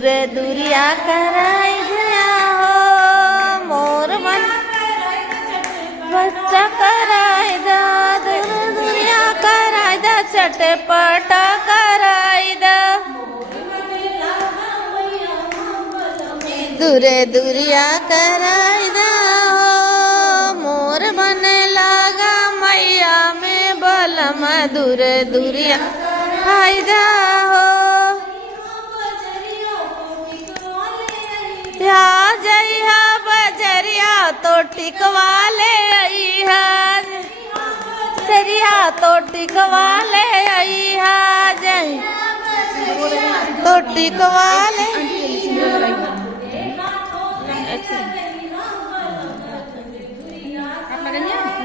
दूरे दूरिया कराई गया हो मोर मन बच्चा कराई दा दूरे दूरिया कराई दा चटपट कराई दा दूरे दूरिया कराई दा हो मोर मन लागा मैया में बलम दूरे दूरिया खाई दा हो या जइहा बजरिया तो टिकवा ले अइहा बजरिया तो टिकवा ले अइहा जइ तो टिकवा ले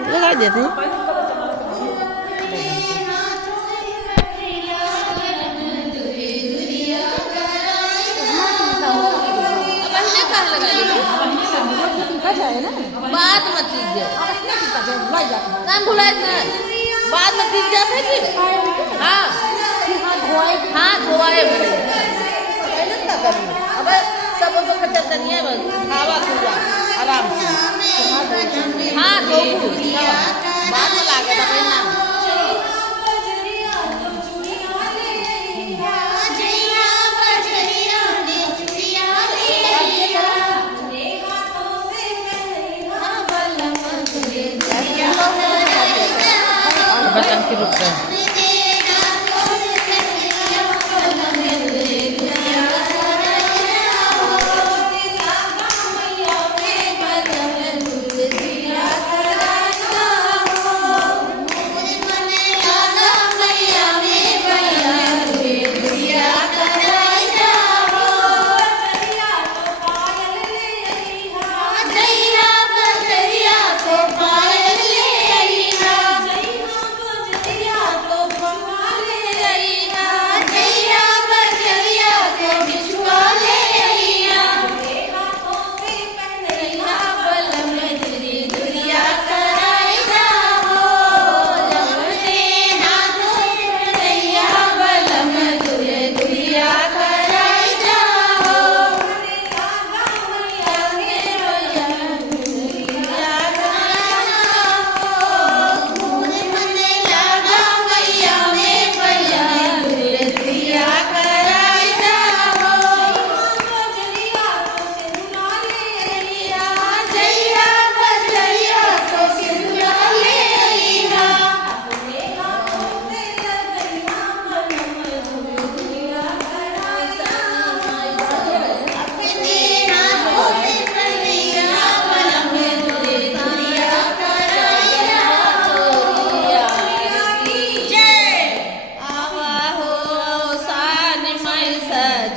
लगा देते बाद में चीज ना भुलाए बाद में चीज जाते जी हाँ हाँ धोआए अब सब तो खच्चर करिए खावा खुला आराम से हाँ धो बाद में लागे था भाई ना बचन की रुक गए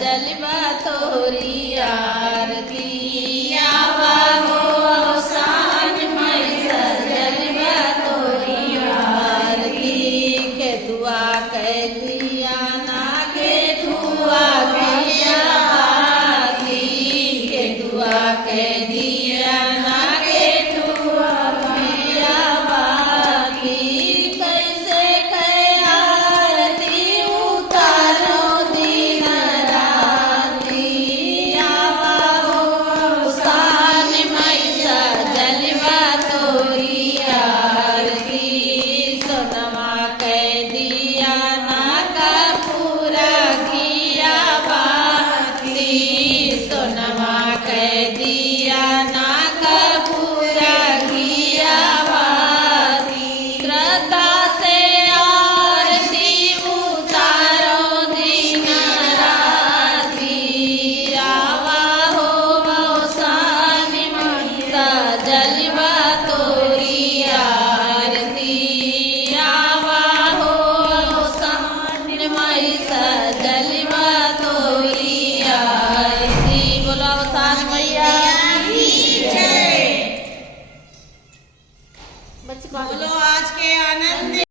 जलवा थोरी